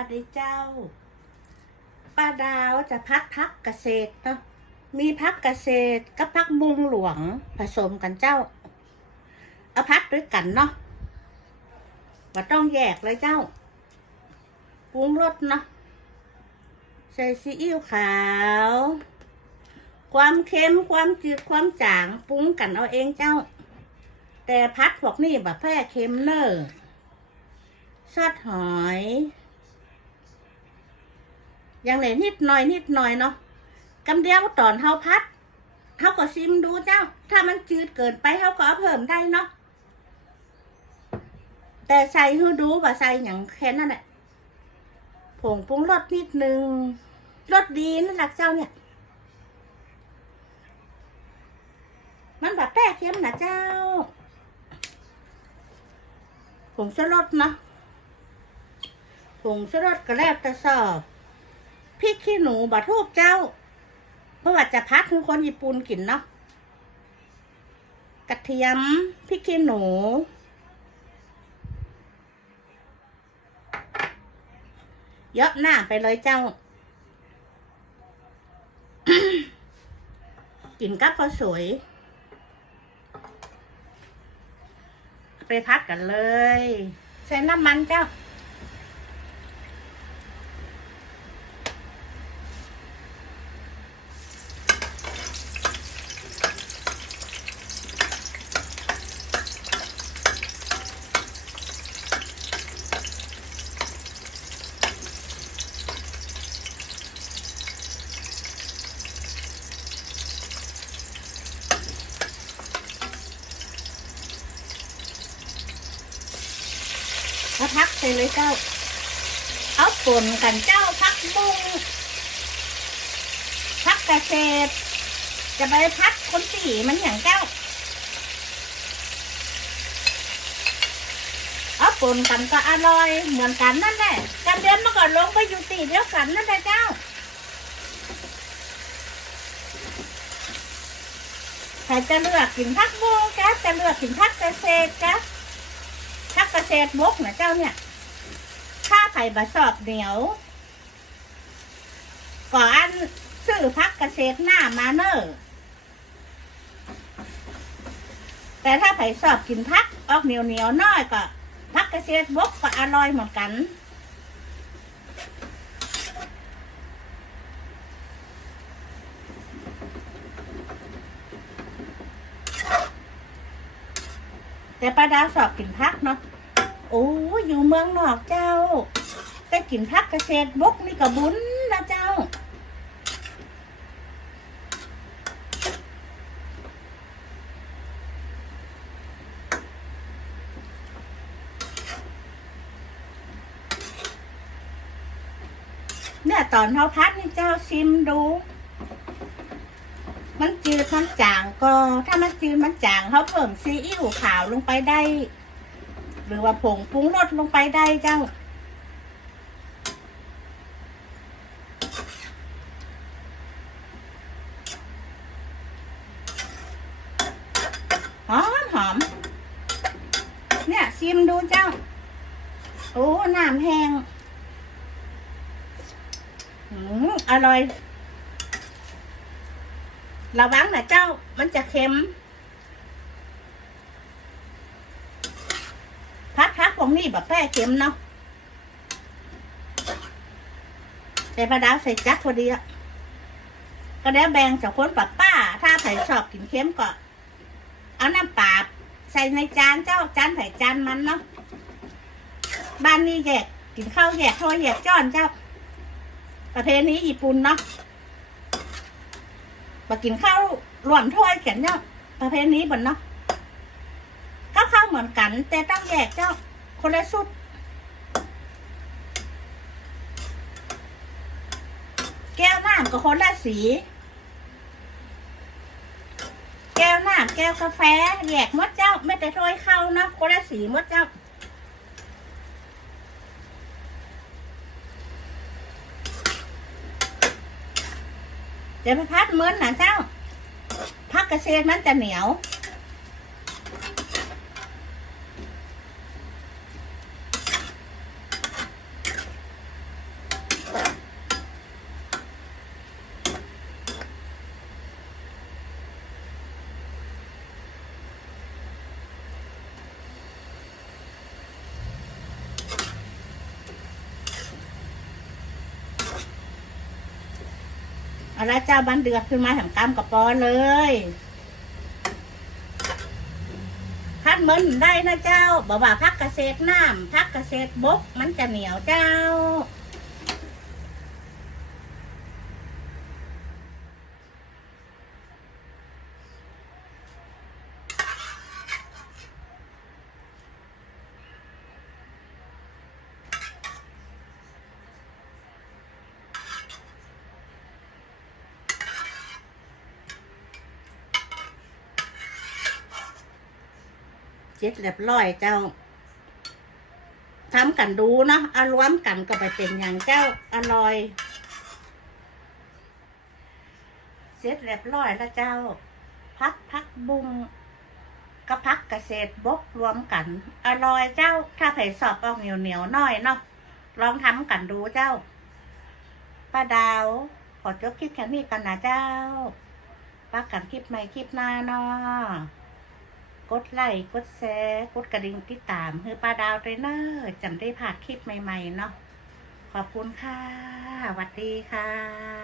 วัสดีเจ้า ป้าดาวจะพักพักเกษตรเนาะมีพักเกษตรกับพักบุงหลวงผสมกันเจ้า เอาพักด้วยกันเนาะว่าต้องแยกเลยเจ้าปรุงรสเนาะใส่ซีอิ๊วขาว ความเค็มความจืดความจางปรุงกันเอาเองเจ้า แต่พัดพวกนี้แบบแพ้เค็มเนอร์ซอสหอย อย่างไหนนิดหน่อยนิดหน่อยเนาะกำเดียวตอนเฮาพัดเฮาก็ซิมดูเจ้า ถ้ามันจืดเกินไปเฮาก็เอเพิ่มได้เนาะแต่ใส่ให้ดูว่าใส่อย่างแค่นั้นแหละผงปรุงรสนิดนึงรสดีนั่นหละเจ้าเนี่ย มันแบบแป้เค็มนะเจ้าผงชูรสเนาะผงชูรสก็แล้วแต่สอบ พริกขี้หนูบะทูบเจ้า เพราะว่าจะพัดคือคนญี่ปุ่นกินเนาะกระเทียมพริกขี้หนู เยอะหน้าไปเลยเจ้า กินกับข้าวสวย ไปพักกันเลย ใส่น้ำมันเจ้า พักใส่เลยเจ้า เอาปนกันเจ้าพักบุงพักเกษตรจะไปพักคนตีมันอย่างเจ้า เอาปนกันก็อร่อยเหมือนกันนั่นแหละจำเดือนมาก่อนลงไปอยู่ตีเดียวกันนั่นแหละเจ้าใครจะเลือกกินพักบุงแกจะเลือกกินพักเกษตรแก ถ้าเกบกนะเจ้าเนี่ย ถ้าไผ่บะสอบเหนียวก่ออันซื้อพักเกษตรหน้ามาเนอร์แต่ถ้าไผ่สอบกินพักออกเหนียวเหนียวน้อยก็พักเกษตรบกก็อร่อยเหมือนกันแต่ป้าดาวสอบกินพักเนาะ โอ้ยอยู่เมืองนอกเจ้า แต่กินพักระเกษบกนี่ก็บุญนะเจ้า เนี่ยตอนเขาพัดนี่เจ้าชิมดู มันจืดมันจางก็ ถ้ามันจืดมันจางเขาเพิ่มซีอิ๊วขาวลงไปได้ หรือว่าผงปรุงรสลงไปได้เจ้า หอมหอม เนี่ยชิมดูเจ้า โอ้ น้ำแห้งอืมอร่อย ระวังนะเจ้า มันจะเค็ม พักพัก ของนี่แบบแป้เค็มเนาะแต่ปลาดาวใส่จักพอดีอะก็แล้วแบ่งจากคนป้าป้า ถ้าใส่ชอบกินเค็มก็ เอาน้ำปลาใส่ในจานเจ้าจานไผ่จานมันเนาะบ้านนี้แยกกินข้าวแยกถ้วยแยกจ้อนเจ้า ประเพณีญี่ปุ่นเนาะมากินข้าวรวมถ้วยเขียนเนาะประเพณีบนเนาะก็ข้าวเหมือนกัน แต่ต้องแยกเจ้า คนละสุด แก้วน้ำกับคนละสี แก้วน้ำแก้วกาแฟแยกมดเจ้า ไม่แต่ถ้วยเข้านะคนละสีมดเจ้าเดี๋ยวไปพัดเหมือนนะเจ้าพักเกษตรมันจะเหนียว ละเจ้าบันเดือดขึ้นมาแถมกำกับปอเลยพัดเหมือนได้นะเจ้าบอกว่าพักเกษตรน้ำพักเกษตรบกมันจะเหนียวเจ้า เจ็ดเรียบร้อยเจ้าทำกันดูเนาะอารวมกันก็ไปเป็นอย่างเจ้าอร่อย เสร็จเรียบร้อยแล้วเจ้า พักพักบุงกับพักกระเกษบกรวมกัน อร่อยเจ้า ถ้าไผ่สอบออกเหนียวเหนียวน่อยเนาะลองทำกันดูเจ้าป้าดาว ขอจบคลิปแค่นี้กันนะเจ้าปักกันคลิปใหม่คลิปหน้าเนาะ กดไลค์ กดแชร์ กดกระดิ่งติดตามเฮือปลาดาวเทรนเนอร์จำได้ผ่านคลิปใหม่ ๆ เนาะ ขอบคุณค่ะสวัสดีค่ะ